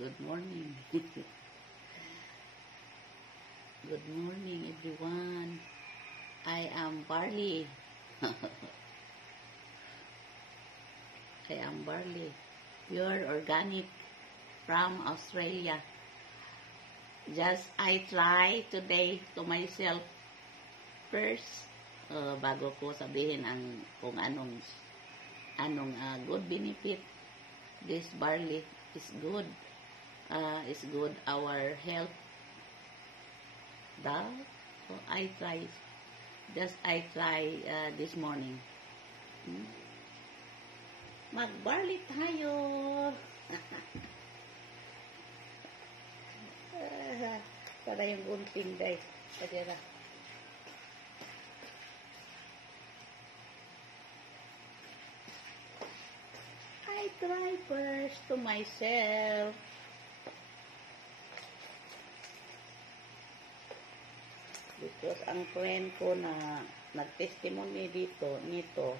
Good morning. Good morning, everyone. I am Barley. I am Barley, pure organic from Australia. Just I try today to myself first, bago ko sabihin kung anong good benefit this barley is good. Is good our health. So I try this morning. Mag-barley tayo. Para yung gunting guys. Padira. I try first to myself. Because ang friend ko na nag-testimony nito,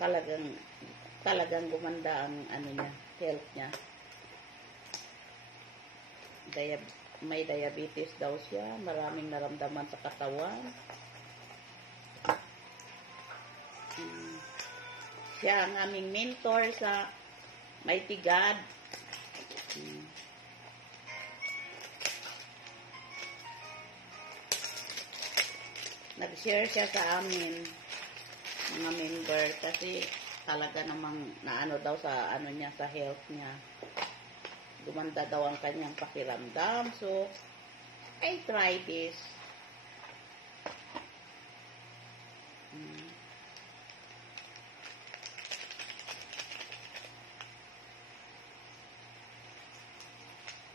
talagang gumanda ang niya, health niya. May diabetes daw siya, maraming naramdaman sa katawan. Siya ang aming mentor sa Mighty God. Nag-share siya sa amin, mga member, kasi talaga namang naano daw sa niya, sa health niya. Gumanda daw ang kanyang pakiramdam. So, I try this.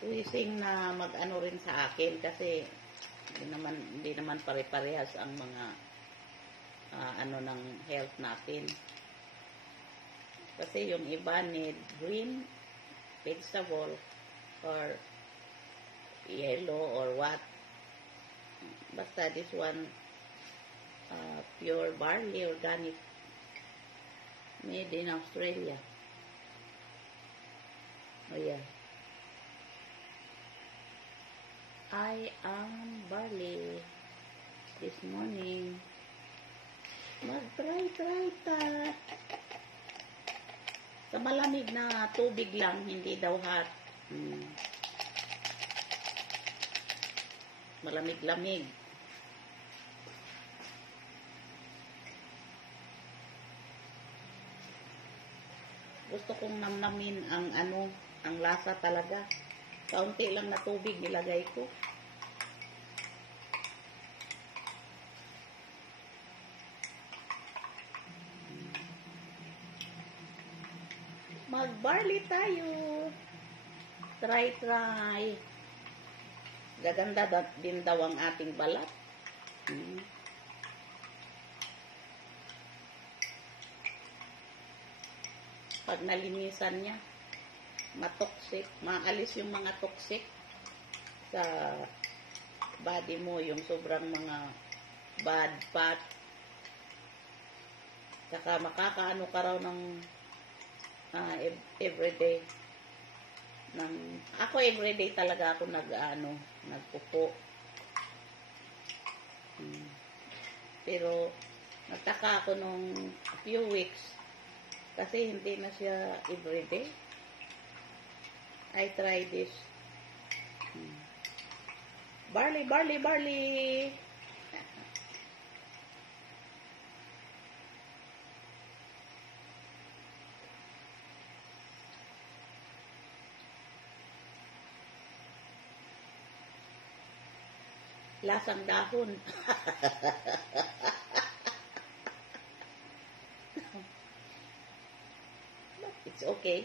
Wishing na mag-ano rin sa akin kasi hindi naman pare-parehas ang mga ng health natin. Kasi yung iba need green vegetable or yellow or what. Basta this one pure barley, organic, made in Australia. Oh yeah. I am Barley. This morning, mag-try ta. Sa malamig na tubig lang, hindi daw hot. Malamig-lamig. Gusto kong namnamin ang lasa talaga. Kaunti lang na tubig nilagay ko. Mag-barley tayo. Try. Gaganda din daw ang ating balat. Pag nalinisan niya, matoxic, maalis yung mga toxic sa body mo, yung sobrang mga bad fat. Saka makakaano ka raw ng everyday. Ako everyday talaga ako nagpupo. Pero nagtaka ako nung few weeks kasi hindi na siya everyday. I try this. Barley. Lasang dahon. But it's okay.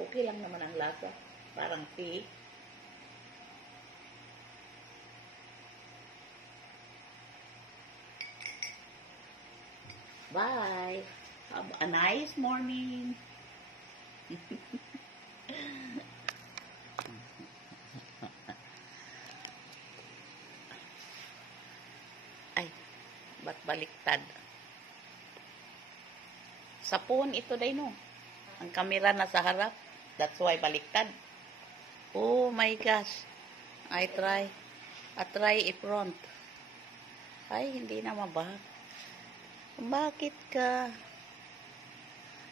Okay lang naman ang lasa. Parang tea. Bye. Have a nice morning. Ay, ba't baliktad? Sa phone ito day no. Ang kamera nasa harap. That's why baliktad. Oh my gosh. I try i-front. Ay, hindi na mabak. Bakit ka?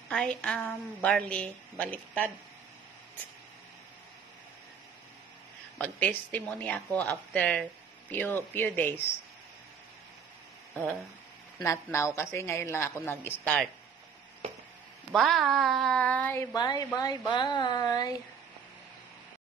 I am barley. Baliktad. Mag-testimony ako after few days. Not now kasi ngayon lang ako nag-start. Bye! Bye, bye, bye!